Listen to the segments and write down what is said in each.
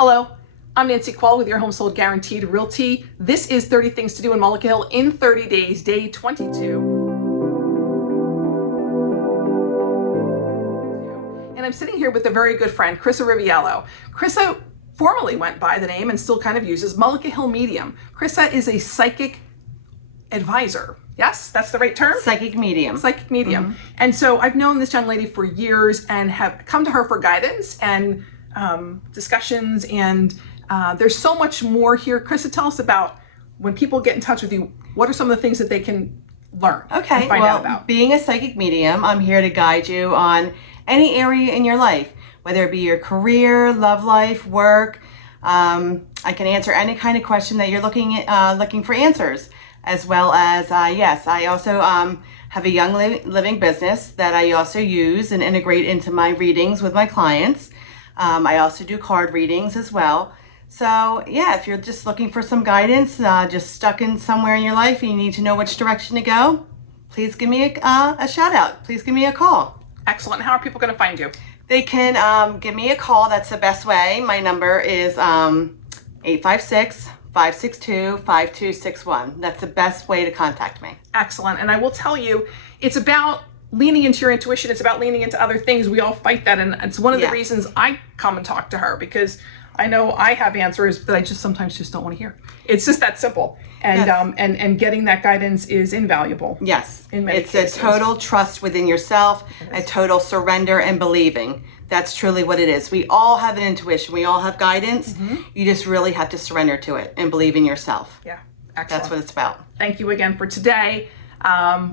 Hello, I'm Nancy Quall with your Home Sold Guaranteed Realty. This is 30 Things to Do in Mullica Hill in 30 days, day 22. And I'm sitting here with a very good friend, Chrisa Riviello. Chrisa formerly went by the name and still kind of uses Mullica Hill Medium. Chrisa is a psychic advisor. Yes, that's the right term? Psychic medium. Psychic medium. And so I've known this young lady for years and have come to her for guidance and discussions, and there's so much more here. Chrisa, tell us about when people get in touch with you, what are some of the things that they can learn and find out about? Being a psychic medium, I'm here to guide you on any area in your life, whether it be your career, love life, work. I can answer any kind of question that you're looking for answers, as well as, yes, I also have a young living business that I also use and integrate into my readings with my clients. I also do card readings as well. So yeah, if you're just looking for some guidance, just stuck in somewhere in your life and you need to know which direction to go, please give me a shout out. Please give me a call. Excellent. How are people going to find you? They can give me a call. That's the best way. My number is 856-562-5261. That's the best way to contact me. Excellent. And I will tell you, it's about leaning into your intuition. It's about leaning into other things. We all fight that. And it's one of the reasons I come and talk to her, because I know I have answers that I just sometimes just don't want to hear. It's just that simple. And and getting that guidance is invaluable. Yes. In many cases. A total trust within yourself, a total surrender and believing. That's truly what it is. We all have an intuition. We all have guidance. You just really have to surrender to it and believe in yourself. Yeah. Excellent. That's what it's about. Thank you again for today.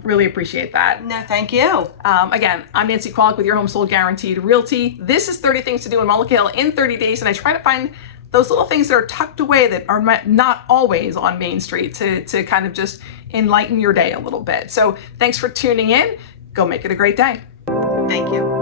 Really appreciate that. No, thank you. Again, I'm Nancy Kowalik with your Home Sold Guaranteed Realty. This is 30 Things to Do in Mullica Hill in 30 days, and I try to find those little things that are tucked away that are not always on Main Street to kind of just enlighten your day a little bit. So thanks for tuning in. Go make it a great day. Thank you.